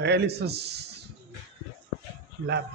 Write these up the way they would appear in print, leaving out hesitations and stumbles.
Dialysis lab.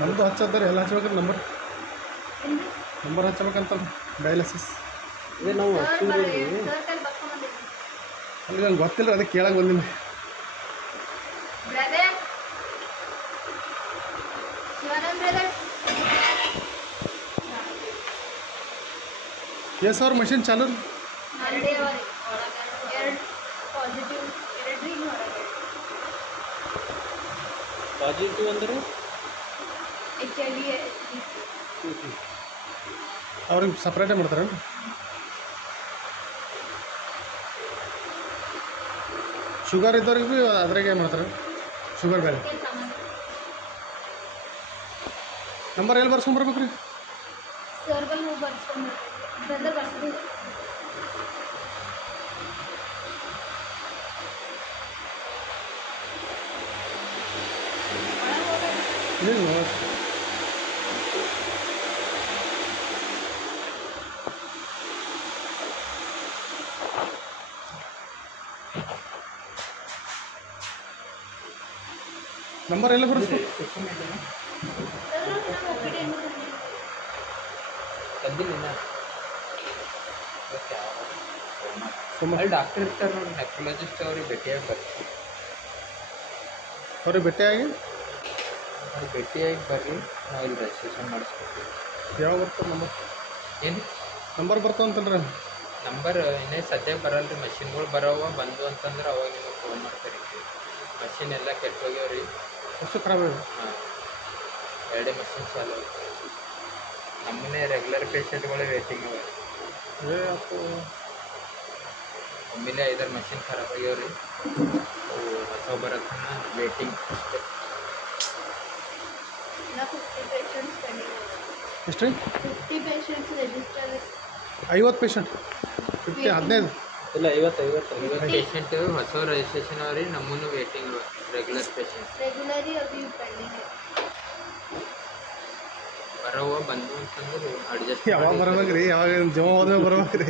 ನಮ್ಮದು ಹಚ್ಚೋದಾರೆ ಎಲ್ಲ ಹಚ್ಬೇಕ್ರಿ. Number ಹಚ್ಬೇಕಂತ dialysis ಅದೇ ನಾವು ಅಲ್ಲಿ ನಂಗೆ ಗೊತ್ತಿಲ್ಲ, ಅದಕ್ಕೆ ಕೇಳಕ್ಕೆ ಬಂದಿನಿ. ಎಸ್ ಅವ್ರ ಮಷಿನ್ ಚಾಲು ರೀ? ಪಾಸಿಟಿವ್ ಅಂದರೆ ಅವ್ರಿಗೆ ಸಪ್ರೇಟೇ ಮಾಡ್ತಾರೆ. ಶುಗರ್ ಇದ್ದವ್ರಿಗೆ ಭೀ ಅದ್ರಾಗೆ ಮಾಡ್ತಾರೆ, ಶುಗರ್ ಬೇರೆ. ನಂಬರ್ ಎಲ್ಲಿ ಬರ್ಸ್ಕೊಂಬರ್ಬೇಕು ರೀ? ನಂಬರ್ ಎಲ್ಲ ಬರುತ್ತೆ? ಡಾಕ್ಟರ್ ಇರ್ತಾರೆ ನೋಡಿ, ನೆಫ್ರಾಲಜಿಸ್ಟ್ ಅವ್ರಿಗೆ ಭೇಟಿಯಾಗಿ ಬರ್ರಿ. ಅವ್ರಿಗೆ ಭೇಟಿಯಾಗಿ ಬರ್ರಿ, ನಾವು ಇಲ್ಲಿ ರಿಜಿಸ್ಟ್ರೇಷನ್ ಮಾಡಿಸ್ಕೊತೀವಿ. ಯಾವಾಗ ಬರ್ತದೆ ನಂಬರ್? ಏನು ನಂಬರ್ ಬರ್ತಾವಂತಲ್ರಿ? ನಂಬರ್ ಇನ್ನೇ ಸದ್ಯ ಬರಲ್ಲ ರೀ. ಮಷಿನ್ಗಳು ಬರೋವ ಬಂದು ಅಂತಂದ್ರೆ ಅವಾಗ ನಿಮಗೆ ಫೋನ್ ಮಾಡ್ತಾರೆ. ಮಷಿನ್ ಎಲ್ಲ ಕೆಟ್ಟೋಗ್ಯಾವ ರೀ, ಅಷ್ಟು ಖರಾಬ್ ಆಗಿದೆ. ಹಾಂ, ಎರಡೇ ಮಷಿನ್ ಚಾಲು. ನಮ್ಮನ್ನೇ ರೆಗ್ಯುಲರ್ ಪೇಷಂಟ್ಗಳೇ ವೇಟಿಂಗ್ ಅವ. ಒಮ್ಮೆಲೆ 5 ಮಷಿನ್ ಖರಾಬ್ ಆಗ್ಯಾವ ರೀ, ಹೊಸ ಬರತ್ತನ್ನ ವೇಟಿಂಗ್ ಅಷ್ಟೇ. ಎಷ್ಟು ರೀ? 50 ಪೇಷಂಟ್ಸ್ ರಿಜಿಸ್ಟರ್. 50 ಪೇಷಂಟ್? 50 15 ಇಲ್ಲ 50 ಪೇಷಂಟ್ ಹೊಸ ರಿಜಿಸ್ಟ್ರೇಷನ್ ಅವ ರೀ. ನಮ್ಮನ್ನು ವೇಟಿಂಗ್ ಅವ regular patient. Regularly Abhi pending ಬರೋವ ಬಂದು ಅಂತಂದ್ರೆ ಅಡ್ಜಸ್ಟ್. ಯಾವಾಗ ಬರ್ಬೇಕು ರೀ? ಯಾವಾಗ ಜಮಾ ಹೋದ್ಮೇಲೆ ಬರ್ಬೇಕು ರೀ?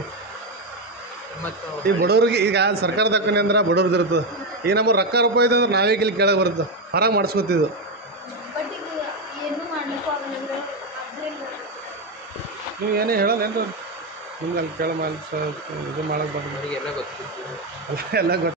ಮತ್ತು ಈ ಬಡವ್ರಿಗೆ ಈಗ ಸರ್ಕಾರ ದಕ್ಕನೆ ಅಂದ್ರೆ ಬಡವ್ರದ್ದು ಇರ್ತದೆ. ಈಗ ನಮಗೆ ರೊಕ್ಕ ರೂಪಾಯಿ ಇದೆ ಅಂದ್ರೆ ನಾವೇ ಇಲ್ಲಿ ಕೆಳಗೆ ಬರುತ್ತೆ, ಹೊರಗೆ ಮಾಡಿಸ್ಕೊತಿದ್ದು. ಬಟ್ ಈಗ ಏನು ಮಾಡ್ಲಿಕ್ಕೂ ಆಗಲ್ಲ. ನೀವು ಏನೇ ಹೇಳೋದೇನು ರೀ? ನಿಮ್ಗೆ ಅಲ್ಲಿ ಕೇಳ ಇದು ಮಾಡೋಕೆ ಬಂದು ಅವರಿಗೆಲ್ಲ ಗೊತ್ತಿತ್ತು. ಎಲ್ಲ ಗೊತ್ತು.